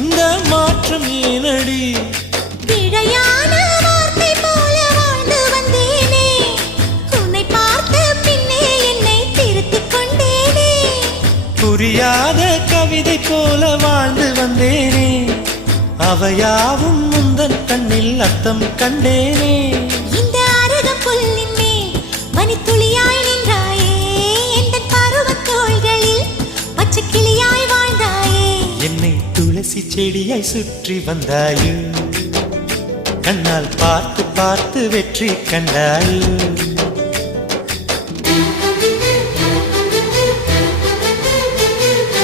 இந்த மாற்றம் ஏனடி? பிழையான வார்த்தை போல வாழ்ந்து வந்தேனே, உன்னை பார்த்த பின்னே என்னை திருத்திக் கொண்டேனே. புரியாத கவிதை போல வாழ்ந்து வந்தேனே, அவையாவும் முந்தன் கண்ணில் அர்த்தம் கண்டேனே. இந்த அருகம் புல்லின் மேல் மணித்துளியாய் நின்றாயே, எந்த பருவத் தோள்களில் பச்சை கிளியாய் வாழ்ந்தாயே. என்னை துளசி செடியாய் சுற்றி வந்தாயோ, கண்ணால் பார்த்து பார்த்து வெற்றி கண்டாயோ.